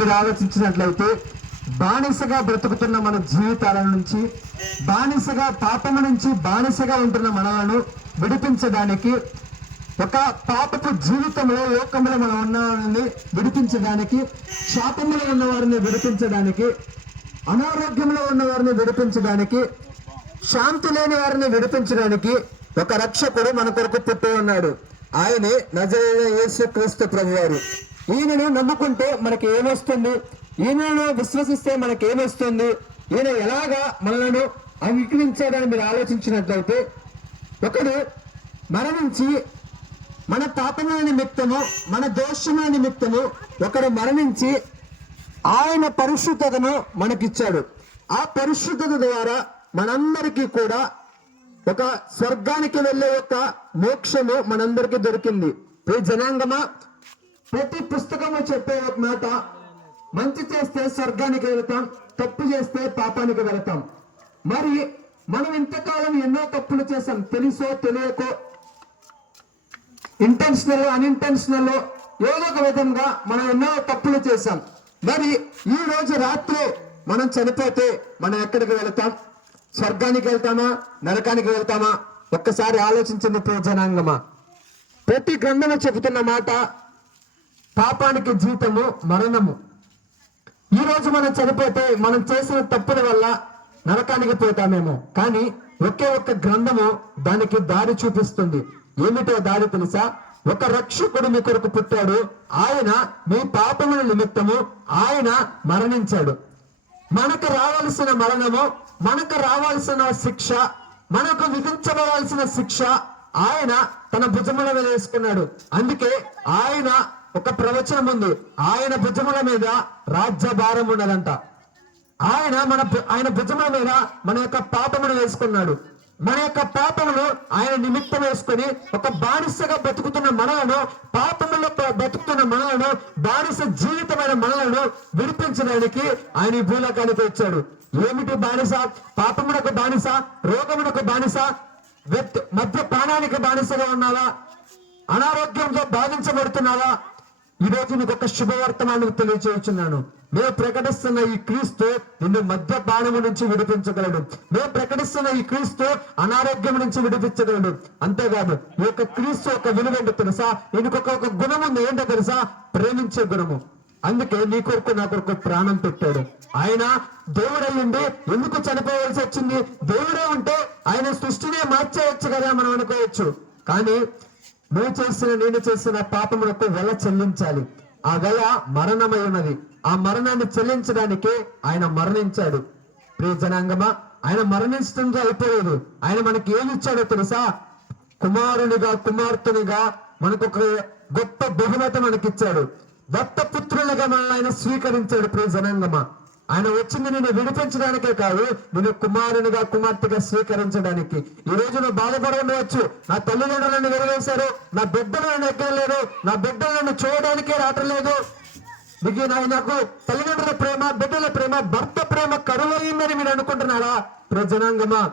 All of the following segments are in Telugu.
మీరు ఆలోచించినట్లయితే బానిసగా బ్రతుకుతున్న మన జీవితాల నుంచి, బానిసగా పాపము నుంచి బానిసగా ఉంటున్న మనలను విడిపించడానికి, ఒక పాపపు జీవితంలో లోకంలో మనం ఉన్నవారిని విడిపించడానికి, శాపంలో ఉన్న వారిని విడిపించడానికి, అనారోగ్యంలో ఉన్న వారిని విడిపించడానికి, శాంతి లేని వారిని విడిపించడానికి ఒక రక్షకుడు మన కొరకు పుట్టి ఉన్నాడు. ఆయనే నజరేయుడైన యేసుక్రీస్తు ప్రభువారు. ఈయనను నమ్ముకుంటే మనకి ఏమొస్తుంది, ఈయనను విశ్వసిస్తే మనకి ఏమొస్తుంది, ఈయన ఎలాగా మనలను అంగీకరించాడని మీరు ఆలోచించినట్లయితే, ఒకడు మరణించి మన పాపముల నిమిత్తము, మన దోషముల నిమిత్తము ఒకడు మరణించి ఆయన పరిశుద్ధతను మనకిచ్చాడు. ఆ పరిశుద్ధత ద్వారా మనందరికీ కూడా ఒక స్వర్గానికి వెళ్ళే యొక్క మోక్షము మనందరికీ దొరికింది. ఈ జనాంగమా, ప్రతి పుస్తకము చెప్పే ఒక మాట, మంచి చేస్తే స్వర్గానికి వెళతాం, తప్పు చేస్తే పాపానికి వెళతాం. మరి మనం ఇంతకాలం ఎన్నో తప్పులు చేశాం, తెలుసో తెలియకో, ఇంటెన్షనల్ అన్ఇంటెన్షనల్ ఏదో ఒక విధంగా మనం ఎన్నో తప్పులు చేశాం. మరి ఈ రోజు రాత్రి మనం చనిపోతే మనం ఎక్కడికి వెళతాం? స్వర్గానికి వెళ్తామా, నరకానికి వెళ్తామా? ఒక్కసారి ఆలోచించండి జనాంగమా. ప్రతి గ్రంథము చెబుతున్న మాట, పాపానికి జీతము మరణము. ఈ రోజు మనం చనిపోతే మనం చేసిన తప్పుల వల్ల నరకానికి పోతామేమో, కానీ ఒకే ఒక్క గ్రంథము దానికి దారి చూపిస్తుంది. ఏమిటో దారి తెలుసా? ఒక రక్షకుడు మీ కొరకు పుట్టాడు. ఆయన మీ పాపముల నిమిత్తము ఆయన మరణించాడు. మనకు రావాల్సిన మరణము, మనకు రావాల్సిన శిక్ష, మనకు విధించబడాల్సిన శిక్ష ఆయన తన భుజముల మీద వేసుకున్నాడు. అందుకే ఆయన ఒక ప్రవచనం ఉంది, ఆయన భుజముల మీద రాజ్యభారం ఉన్నదంట. ఆయన భుజముల మీద మన యొక్క పాపమును వేసుకున్నాడు. మన యొక్క పాపమును ఆయన నిమిత్తం వేసుకొని ఒక బానిసగా బతుకుతున్న మనలను, పాపములో బతుకుతున్న మనలను, బానిస జీవితమైన మనలను విడిపించడానికి ఆయన ఈ భూలోకానికి వచ్చాడు. ఏమిటి బానిస? పాపమునకు బానిస, రోగమునకు బానిస, మద్యపానానికి బానిసగా ఉన్నావా? అనారోగ్యంతో బాధించబడుతున్నావా? ఈ రోజు నీకు ఒక శుభవర్తమానం తెలియజేస్తున్నాను. మేము ప్రకటిస్తున్న ఈ క్రీస్తు నిన్ను మద్యపానము నుంచి విడిపించగలడు. మేము ప్రకటిస్తున్న ఈ క్రీస్తు అనారోగ్యం నుంచి విడిపించగలడు. అంతేకాదు, ఈ యొక్క క్రీస్తు ఒక విలువ ఏంటో తెలుసా? నీకు ఒక గుణం ఉంది. ఏంటో తెలుసా? ప్రేమించే గుణము. అందుకే నీ కొరకు నా కొరకు ప్రాణం పెట్టాడు. ఆయన దేవుడయ్యండి ఎందుకు చనిపోవాల్సి వచ్చింది? దేవుడే ఉంటే ఆయన సృష్టినే మార్చేయచ్చు కదా మనం అనుకోవచ్చు. కానీ నేను చేసిన పాపములకు వెల చెల్లించాలి. ఆ వెల మరణమై ఉన్నది. ఆ మరణాన్ని చెల్లించడానికి ఆయన మరణించాడు. ప్రియ జనాంగమా, ఆయన మరణించడంతో అయిపోలేదు. ఆయన మనకి ఏమి ఇచ్చాడో తెలుసా? కుమారునిగా, కుమార్తెనిగా మనకు ఒక గొప్ప బహుమతి మనకిచ్చాడు. దత్తపుత్రులుగా మనల్ని ఆయన స్వీకరించాడు. ప్రియ జనాంగమా, ఆయన వచ్చింది నిన్ను విడిపించడానికే కాదు, నిన్ను కుమారునిగా, కుమార్తెగా స్వీకరించడానికి. ఈ రోజు నువ్వు బాధపడి ఉండవచ్చు, నా తల్లిదండ్రులు నన్ను వెలివేశారు, నా బిడ్డలు నన్ను ఎక్కలేదు, నా బిడ్డలు నన్ను చూడడానికే రావట్లేదు, మీకు నాకు తల్లిదండ్రుల ప్రేమ, బిడ్డల ప్రేమ, భర్త ప్రేమ కరువైందని మీరు అనుకుంటున్నారా? ప్రజనాంగమా,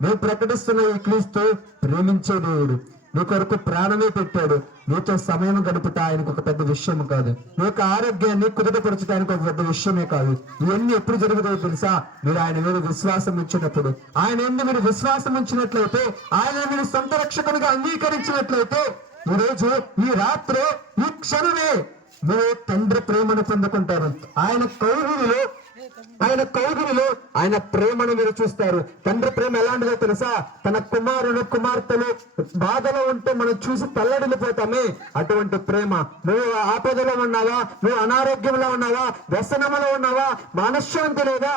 మేము ప్రకటిస్తున్న ఈ క్రీస్తు ప్రేమించే దేవుడు. నీ కొరకు ప్రాణమే పెట్టాడు. నీతో సమయం గడుపుతా ఆయనకు ఒక పెద్ద విషయం కాదు. నీ యొక్క ఆరోగ్యాన్ని కుదుటపరచడానికి ఒక పెద్ద విషయమే కాదు. ఇవన్నీ ఎప్పుడు జరుగుతాయో తెలుసా? మీరు ఆయన మీద విశ్వాసం ఉంచినప్పుడు. ఆయన మీద మీరు విశ్వాసం ఉంచినట్లయితే, ఆయన మీరు సొంత రక్షకునిగా అంగీకరించినట్లయితే, ఈ రోజు, ఈ రాత్రి, ఈ క్షణమే మీరు తండ్రి ప్రేమను పొందుకుంటారు. ఆయన కౌగిలిలో ఆయన ప్రేమను మీరు చూస్తారు. తండ్రి ప్రేమ ఎలాంటిదో తెలుసా? తన కుమారుడు, కుమార్తెలు బాధలో ఉంటే మనం చూసి తల్లడిల్లిపోతామే, అటువంటి ప్రేమ. నువ్వు ఆపదలో ఉన్నావా? నువ్వు అనారోగ్యంలో ఉన్నావా? వ్యసనములో ఉన్నావా? మనశ్శాంతి లేదా?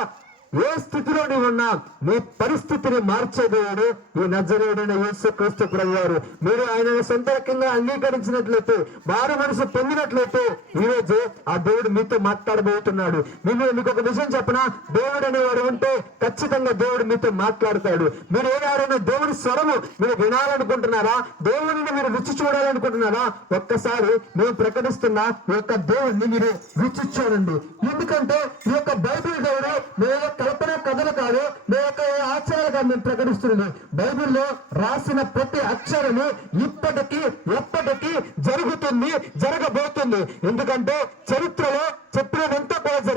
ఏ స్థితిలో నీవు ఉన్నా నీ పరిస్థితిని మార్చే దేవుడు ఈ నజరేయుడైన యేసుక్రీస్తు ప్రభువారు. మీరు ఆయనను సొంత రకంగా అంగీకరించినట్లయితే, మారు మనసు పొందినట్లయితే, ఈ రోజు ఆ దేవుడు మీతో మాట్లాడబోతున్నాడు. మీకు ఒక విషయం చెప్పనా? దేవుడు అనేవాడు ఉంటే ఖచ్చితంగా దేవుడు మీతో మాట్లాడతాడు. మీరు ఏదైనా దేవుడి స్వరము మీరు వినాలనుకుంటున్నారా? దేవుడిని మీరు రుచి చూడాలనుకుంటున్నారా? ఒక్కసారి మేము ప్రకటిస్తున్న ఈ యొక్క దేవుడిని మీరు రుచి చూడండి. ఎందుకంటే ఈ యొక్క బైబిల్ దేవుడు మేము కల్పన కథలు కాదు, మేము యొక్క ఆచారాలుగా మేము ప్రకటిస్తున్నాం. బైబిల్లో రాసిన ప్రతి అక్షరము ఇప్పటికీ ఎప్పటికీ జరుగుతుంది, జరగబోతుంది. ఎందుకంటే చరిత్రలో చెప్పినదంతా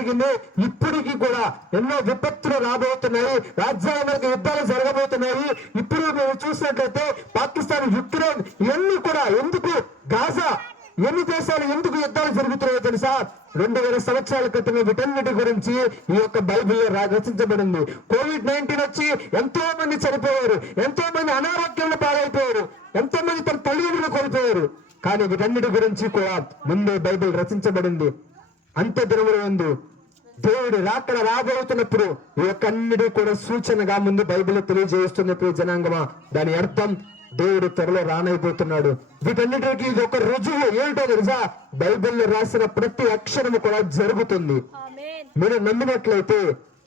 జరిగింది. ఇప్పటికీ కూడా ఎన్నో విపత్తులు రాబోతున్నాయి, రాజ్యాల మీద యుద్ధాలు జరగబోతున్నాయి. ఇప్పుడు మేము చూసినట్లయితే పాకిస్తాన్, యుక్రెయిన్ ఇవన్నీ కూడా, ఎందుకు గాజా, ఎన్ని దేశాలు ఎందుకు యుద్ధాలు జరుగుతున్నాయో తెలుసా? 2000 సంవత్సరాల క్రితమే వీటన్నిటి గురించి ఈ యొక్క బైబిల్లో రచించబడింది. కోవిడ్-19 వచ్చి ఎంతో మంది చనిపోయారు, ఎంతో మంది అనారోగ్యంలో పాలైపోయారు, ఎంతో మంది తన తల్లిదండ్రులు కోల్పోయారు. కానీ వీటన్నిటి గురించి కూడా ముందే బైబిల్ రచించబడింది. అంత్య దినముల యందు దేవుడు రాకడ రాబోతున్నప్పుడు ఈ యొక్క అన్నిటి కూడా సూచనగా ముందు బైబిల్ తెలియజేస్తున్నప్పుడు జనాంగమా, దాని అర్థం దేవుడు త్వరలో రానైపోతున్నాడు. వీటన్నిటికీ ఇది ఒక రుజువు. ఏంటో తెలుసా? బైబిల్లో రాసిన ప్రతి అక్షరము కూడా జరుగుతుంది. మీరు నమ్మినట్లయితే,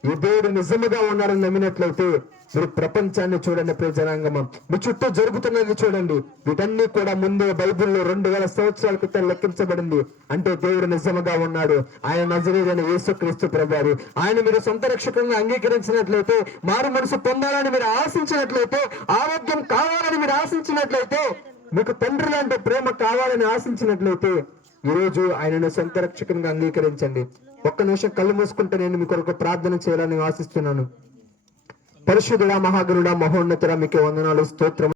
ఈ దేవుడు నిజముగా ఉన్నారని నమ్మినట్లయితే, మీరు ప్రపంచాన్ని చూడండి, ప్రియ జనాంగమం, మీ చుట్టూ జరుగుతున్నది చూడండి. వీటన్ని కూడా ముందే బైబిల్లో 2000 సంవత్సరాల క్రితం లెక్కించబడింది. అంటే దేవుడు నిజముగా ఉన్నాడు. ఆయన నజరేయుడైన యేసుక్రీస్తు ప్రభువారు. ఆయన మీరు సొంత రక్షకులను అంగీకరించినట్లయితే, మారు మనసు పొందాలని మీరు ఆశించినట్లయితే, ఆరోగ్యం కావాలని మీరు ఆశించినట్లయితే, మీకు తండ్రి లాంటి ప్రేమ కావాలని ఆశించినట్లయితే, ఈ రోజు ఆయనను సొంత రక్షకునిగా అంగీకరించండి. ఒక్క నిమిషం కళ్ళు మూసుకుంటే నేను మీ కొరకు ప్రార్థన చేయాలని ఆశిస్తున్నాను. పరిశుద్ధుడా, మహాగణుడా, మహోన్నతుడా, మీకు వందనాలు, స్తోత్రం.